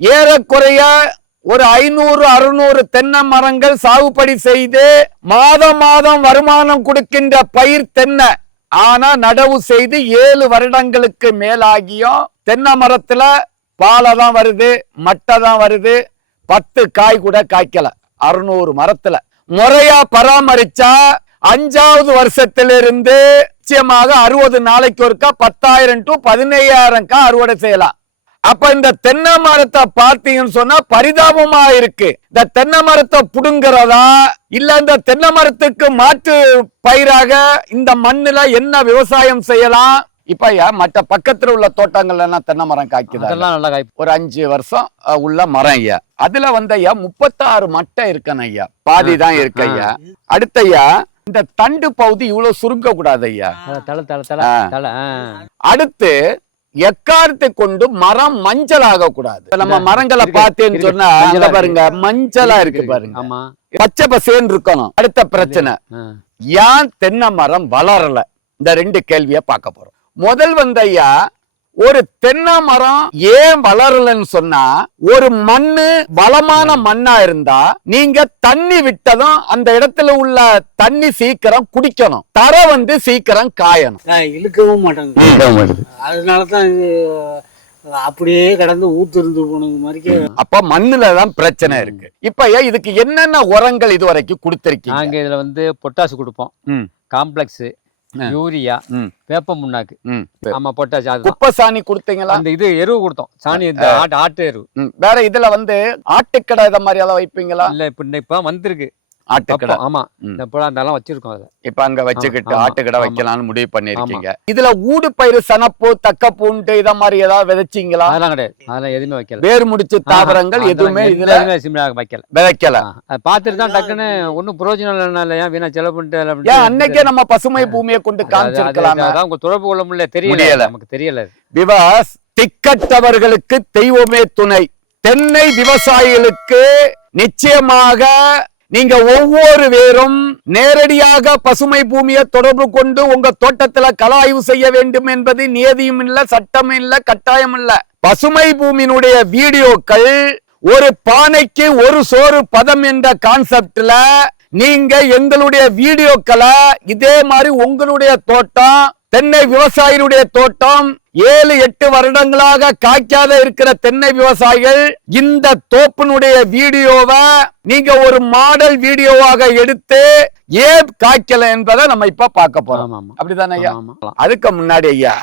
ஏறக்குறைய ஒரு 500-600 தென்னை மரங்கள் சாகுபடி செய்து மாதம் வருமானம் கொடுக்கின்ற பயிர் தென்னை. ஆனா நடவு செய்து 7 வருடங்களுக்கு மேலாகியும் தென்னை மரத்துல பாலை தான் வருது, மட்டை தான் வருது, 10 காய் கூட காய்க்கல. 600 மரத்துல முறையா பராமரிச்சா 5வது வருஷத்திலிருந்து நிச்சயமாக 60 நாளைக்கு ஒருக்கா 10,000 to 15,000 அறுவடை செய்யலாம். அப்ப இந்த தென்னை மரத்தை பார்த்தீங்கன்னு சொன்னா பரிதாபமா இருக்கு. இந்த தென்னை மரத்தை புடுங்கிறதா இல்ல இந்த தென்னை மரத்துக்கு மாற்று பயிராக இந்த மண்ணுல என்ன விவசாயம் செய்யலாம்? இப்ப மற்ற பக்கத்துல உள்ள தோட்டங்கள்ல எல்லாம் தென்னை மரம் காய்க்குது. ஒரு 5 வருஷம் உள்ள மரம் ஐயா. அதுல வந்து ஐயா 36 மட்டை இருக்கணும் ஐயா, பாதி தான் இருக்கு ஐயா. அடுத்த ஐயா இந்த தண்டு பகுதி இவ்வளவு சுருங்க கூடாது ஐயா. அடுத்து எக்காரத்தை கொண்டு மரம் மஞ்சள் ஆக கூடாது. நம்ம மரங்களை பார்த்தேன்னு சொன்னா பாருங்க மஞ்சளா இருக்கு பாருங்க, பச்சை பசேன்னு இருக்கணும். அடுத்த பிரச்சனை, ஏன் தென்னை மரம் வளரல? இந்த 2 கேள்விய பார்க்க போறோம். முதல் வந்து ஐயா, ஒரு தென்னை மரம் ஏன் வளரலன்னு சொன்னா, ஒரு மண்ணு வளமான மண்ணா இருந்தா நீங்க தண்ணி விட்டதும் அந்த இடத்துல உள்ள தண்ணி சீக்கிரம் குடிக்கணும், தர வந்து சீக்கிரம் காயணும், இழுக்கவும் மாட்டாங்க. அதனாலதான் அப்படியே கடந்து ஊத்திருந்து போனது மாதிரி. அப்ப மண்ணுலதான் பிரச்சனை இருக்கு. இப்ப இதுக்கு என்னென்ன உரங்கள் இதுவரைக்கும் கொடுத்திருக்கீங்க? நாங்க இதுல வந்து பொட்டாசு கொடுப்போம், காம்ப்ளெக்ஸ், யூரியா, வேப்ப முன்னாக்கு, ஆமா பொட்டாசு. குப்பை சாணி கொடுத்தீங்களா? அந்த இது எருவு கொடுத்தோம், சாணி, இந்த ஆட்டு எருவு. வேற இதுல வந்து ஆட்டுக்கடை இத மாதிரி எல்லாம் வைப்பீங்களா? இல்ல இப்ப வந்திருக்கு ஆட்டுக்கடை. ஆமா, அதெல்லாம் வச்சிருக்கோம். அதை இப்ப அங்க வச்சுக்கிட்டு ஆட்டுக்கடை வைக்கலாம்னு முடிவு பண்ணிருக்கீங்க. இதுல ஊடு பயிர், சனப்பு, தக்கப்பூண்டு இத மாதிரி ஏதாவது விதைச்சிங்களா? அதெல்லாம் கிடையாது, அதெல்லாம் எதுவுமே வைக்கல. வேர் முடிச்சு தாவரங்கள் எதுவுமே இதுல வைக்கல, விதைக்கல. பாத்துட்டு தான் டக்குன்னு ஒன்னும் பிரயோஜனம் இல்லையா, வீணா செலவு பண்ணிட்டு. அன்னைக்கே நம்ம பசுமை பூமியை கொண்டு காமிச்சிருக்கலாம். உங்க தொடர்பு கொள்ள முடியல, தெரியல, நமக்கு தெரியல. விவாஸ், திக்கற்றவர்களுக்கு தெய்வமே துணை. தென்னை விவசாயிகளுக்கு நிச்சயமாக நீங்க ஒவ்வொரு வேரும் நேரடியாக பசுமை பூமியை தொடர்பு கொண்டு உங்க தோட்டத்துல கள ஆய்வு செய்ய வேண்டும் என்பது நியதியும் இல்ல, சட்டம் இல்ல, கட்டாயம் இல்ல. பசுமை பூமியினுடைய வீடியோக்கள் ஒரு பானைக்கு ஒரு சோறு பதம் என்ற கான்செப்ட்ல நீங்க எங்களுடைய வீடியோக்களை இதே மாதிரி உங்களுடைய தோட்டம், தென்னை விவசாயிகளுடைய தோட்டம், 7-8 வருடங்களாக காய்க்காத இருக்கிற தென்னை விவசாயிகள் இந்த தோப்பினுடைய வீடியோவை நீங்க ஒரு மாடல் வீடியோவாக எடுத்து ஏன் காய்க்கல என்பதை நம்ம இப்ப பார்க்க போறோம். அப்படிதானே ஐயா? அதுக்கு முன்னாடி ஐயா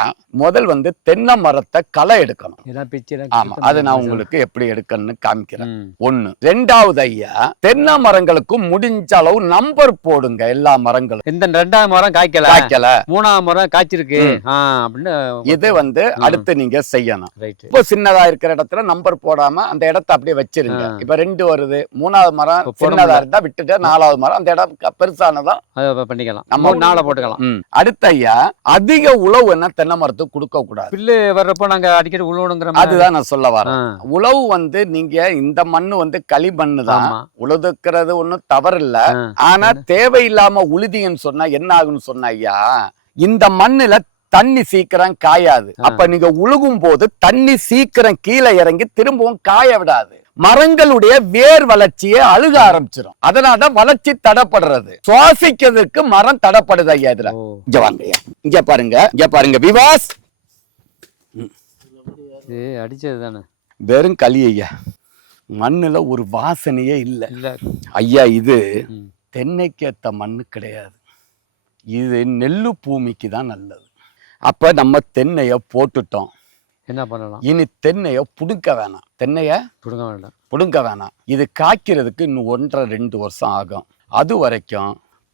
முதல் வந்து தென்னை மரத்தை களை எடுக்கணும். ஆமா, அது நான் உங்களுக்கு எப்படி எடுக்கணும்னு காமிக்கிறேன். 1. 2வது ஐயா, தென்னை மரங்களுக்கு முடிஞ்ச அளவு நம்பர் போடுங்க. எல்லா மரங்களும் இந்த 2வது மரம் காய்க்கல, 3வது மரம் காய்ச்சிருக்கு அப்படின்னு இது வந்து அடுத்து நீங்க செய்யணும். இப்போ சின்னதா இருக்கிற இடத்துல நம்பர் போடாம அந்த இடத்தை அப்படியே வச்சிருங்க. இப்ப 2 வருது, 3வது மரம் சின்னதா இருந்தா விட்டுட்டு 4வது மரம் அந்த இடம் பெருசானதான் பண்ணிக்கலாம், நம்ம 4 போட்டுக்கலாம். அடுத்த ஐயா, அதிக உழவு என்ன தென்னை மரத்துக்கு கொடுக்க கூடாது. பில்லு வர்றப்போ நாங்க அடிக்கடி உழவுங்கிற, அதுதான் நான் சொல்ல வரேன். உழவு வந்து நீங்க இந்த மண்ணு வந்து களி மண்ணு தான், உழுதுக்கிறது ஒண்ணும் தவறு இல்ல. ஆனா தேவையில்லாம உழுதின்னு சொன்னா என்ன ஆகுன்னு சொன்னா ஐயா, இந்த மண்ணுல தண்ணி சீக்கிரம் காயாது. அப்ப நீங்க உழுகும் போது தண்ணி சீக்கிரம் கீழே இறங்கி திரும்பவும் காய விடாது. மரங்களுடைய வேர் வளர்ச்சியை அழுக ஆரம்பிச்சிடும். அதனாலதான் வளர்ச்சி தடப்படுறது, சுவாசிக்கிறதுக்கு மரம் தடப்படுது ஐயா. இதுல இங்க வாங்க ஐயா, இங்க பாருங்க, இங்க பாருங்க விவாஸ், அடிச்சது தானே வெறும் களி ஐயா, மண்ணுல ஒரு வாசனையே இல்ல ஐயா. இது தென்னைக்கேத்த மண்ணு கிடையாது, இது நெல்லு பூமிக்கு தான் நல்லது. அப்ப நம்ம தென்னைய போட்டுட்டோம், என்ன பண்ணலாம்? இனி தென்னைய புடுங்க வேணாம், தென்னைய புடுங்க வேணாம். இது காய்க்கிறதுக்கு இன்னும் 1.5-2 வருஷம் ஆகும். அது வரைக்கும்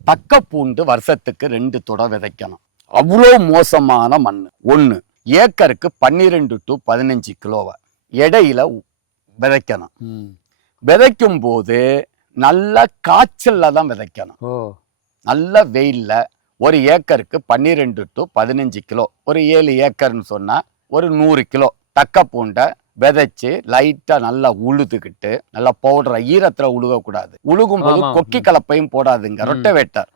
தக்கப்பூண்டு வருஷத்துக்கு 2 தொட விதைக்கணும். அவ்வளோ மோசமான மண். 1 ஏக்கருக்கு 12 to 15 கிலோவை இடையில விதைக்கணும். விதைக்கும் போது நல்ல காய்ச்சல்ல தான் விதைக்கணும். நல்ல வெயில்ல. ஒரு ஏக்கருக்கு 12 to 15 கிலோ, ஒரு 7 ஏக்கர்னு சொன்னா ஒரு 100 கிலோ தக்க பூண்டை விதைச்சு லைட்டா நல்லா உழுதுகிட்டு, நல்லா பவுடர் ஈரத்துல உழுக கூடாது. உழுகும் போது கொக்கி கலப்பையும் போடாதுங்க, ரொட்டவேட்டர்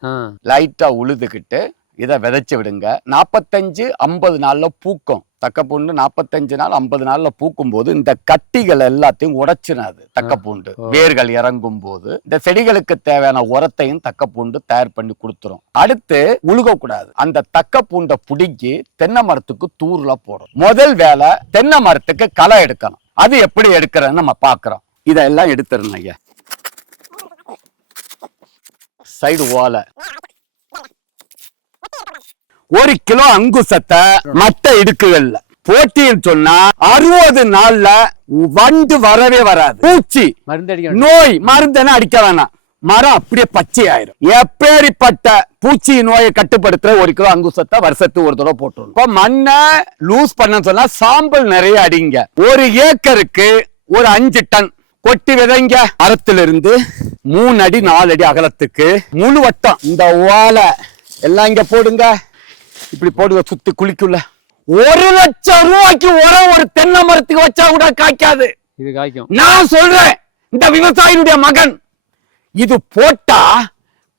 லைட்டா உழுதுகிட்டு இதை விதைச்சு விடுங்க. 45-50 நாள்ல பூக்கும். தக்கப்பூண்டு 45 நாள் 50 நாள்ல பூக்கும் போது இந்த கட்டிகள் எல்லாத்தையும் உடைச்சினாது. தக்கப்பூண்டு வேர்கள் இறங்கும் போது இந்த செடிகளுக்கு தேவையான உரத்தையும் தக்கப்பூண்டு தயார் பண்ணி கொடுத்துரும். அடுத்து உழுக கூடாது. அந்த தக்கப்பூண்டை புடுங்கி தென்னை மரத்துக்கு தூர்ல போடும். முதல் வேலை தென்னை மரத்துக்கு களை எடுக்கணும். அது எப்படி எடுக்கிறன்னு நம்ம பாக்குறோம். இதெல்லாம் எடுத்துருங்க ஐயா. சைடு ஓலை 1 கிலோ அங்குசத்தை மட்ட இடுக்குகள்ல போட்டின்னு சொன்னா 60 நாள்ல வண்டு வரவே வராது. பூச்சி மருந்து நோய் மருந்தென அடிக்க வேணாம். மரம் அப்படியே பச்சை ஆயிரும். எப்பேரிப்பட்ட பூச்சி நோயை கட்டுப்படுத்துற 1 கிலோ அங்குசத்தை வருஷத்துக்கு ஒரு தடவை போட்டுரும். இப்ப மண்ணை லூஸ் பண்ண சொன்னா சாம்பல் நிறைய அடிங்க. 1 ஏக்கருக்கு ஒரு 5 டன் கொட்டி விதைங்க. மரத்திலிருந்து 3 அடி 4 அடி அகலத்துக்கு முழு வட்டம் இந்த ஓலை எல்லாம் இங்க போடுங்க. இப்படி போடுங்க சுத்தி குளிக்குள்ள. 1 லட்சம் ரூபாய்க்கு ஒரு தென்னை மரத்துக்கு வச்சா கூட காய்க்காது. இது காய்க்கும். நான் சொல்றேன், இந்த விவசாயினுடைய மகன் இது போட்டா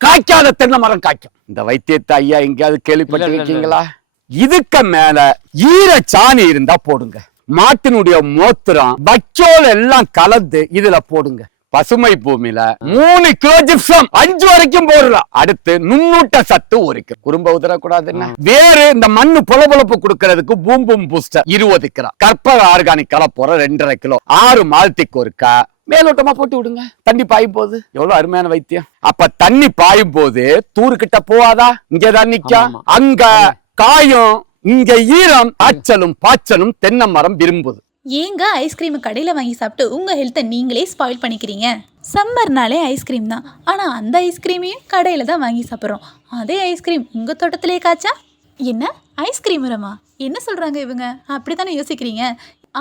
காய்க்காத தென்னை மரம் காய்க்கும். இந்த வைத்தியத்தை ஐயா எங்கேயாவது கேள்விப்பட்டிருக்கீங்களா? இதுக்கு மேல ஈர சாணி இருந்தா போடுங்க. மாட்டினுடைய மூத்திரம் வைக்கோல் எல்லாம் கலந்து இதுல போடுங்க. பசுமை பூமியில 3 கிலோ ஜிப்சம் 5 வரைக்கும் போடலாம். அடுத்து நுண்ணூட்ட சத்து 1 கிலோ. குறும்ப உதறக்கூடாதுன்னா வேறு இந்த மண்ணு பொலபொலப்பு கொடுக்கறதுக்கு பூம்பும் பூஸ்டர் 20 கிலோ. கற்பக ஆர்கானிக் கலப்போற 2.5 கிலோ. 6 மால்டிக் ஒருக்கா மேலோட்டமா போட்டு விடுங்க. தண்ணி பாயும் போது எவ்வளவு அருமையான வைத்தியம். அப்ப தண்ணி பாயும் போது தூரு கிட்ட போவாதா? இங்கதான் நிக்கும். அங்க காயும், இங்க ஈரம். ஆச்சலும் பாய்ச்சலும் தென்னை மரம் விரும்புது. ஏங்க ஐஸ்கிரீம் கடையில் வாங்கி சாப்பிட்டு உங்கள் ஹெல்த்தை நீங்களே ஸ்பாயில் பண்ணிக்கிறீங்க? சம்மர்னாலே ஐஸ்கிரீம் தான். ஆனால் அந்த ஐஸ்கிரீமையும் கடையில் தான் வாங்கி சாப்பிட்றோம். அதே ஐஸ்கிரீம் உங்கள் தோட்டத்திலே காய்ச்சா என்ன ஐஸ்கிரீம் மரமா? என்ன சொல்கிறாங்க இவங்க? அப்படி தானே யோசிக்கிறீங்க?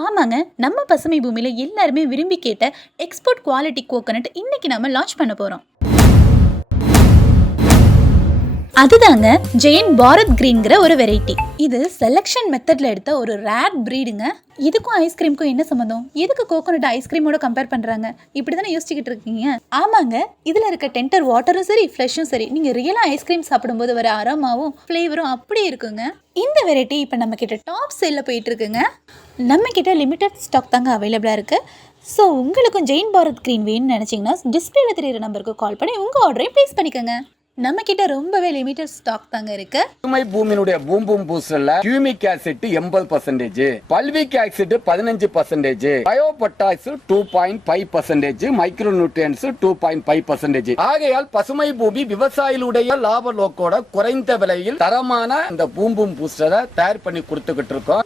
ஆமாங்க, நம்ம பசுமை பூமியில் எல்லாருமே விரும்பி கேட்ட எக்ஸ்போர்ட் குவாலிட்டி கோகனட் இன்னைக்கு நம்ம லான்ச் பண்ண போகிறோம். அதுதாங்க ஜெயின் பாரத் கிரீன்கிற ஒரு வெரைட்டி. இது செலக்ஷன் மெத்தட்ல எடுத்த ஒரு ரேர் பிரீடுங்க. இதுக்கும் ஐஸ்கிரீமுக்கும் என்ன சம்மந்தம்? எதுக்கு கோகோனட் ஐஸ்கிரீமோட கம்பேர் பண்றாங்க? இப்படி தானே யோசிச்சுக்கிட்டு இருக்கீங்க. ஆமாங்க, இதுல இருக்க டென்டர் வாட்டரும் சரி ஃப்ளஷும் சரி நீங்க ரியலா ஐஸ்கிரீம் சாப்பிடும்போது வர அரோமாவும் ஃப்ளேவரும் அப்படி இருக்குங்க. இந்த வெரைட்டி இப்போ நம்ம கிட்ட டாப் சேல்ல போயிட்டு இருக்குங்க. நம்ம கிட்ட லிமிடெட் ஸ்டாக் தாங்க அவைலபிளா இருக்கு. ஸோ உங்களுக்கும் ஜெயின் பாரத் கிரீன் வேணும்னு நினைச்சீங்கன்னா டிஸ்பிளேல தெரியுற நம்பருக்கு கால் பண்ணி உங்க ஆர்டரை பிளேஸ் பண்ணிக்கோங்க. நம்ம கிட்ட ரொம்பவே லிமிட்டட் ஸ்டாக் தாங்க இருக்கு. பசுமை பூமியினுடைய பூம்பும் பூஸ்டர்ல humic acid 80%, fulvic acid 15%, bio potash 2.5%, micro nutrients 2.5%. ஆகையால் பசுமை பூமி விவசாயிகளுடைய லாப நோக்கோட குறைந்த விலையில் தரமான இந்த பூம்பும் பூஸ்டரை தயார் பண்ணி கொடுத்துக்கிட்டு இருக்கோம்.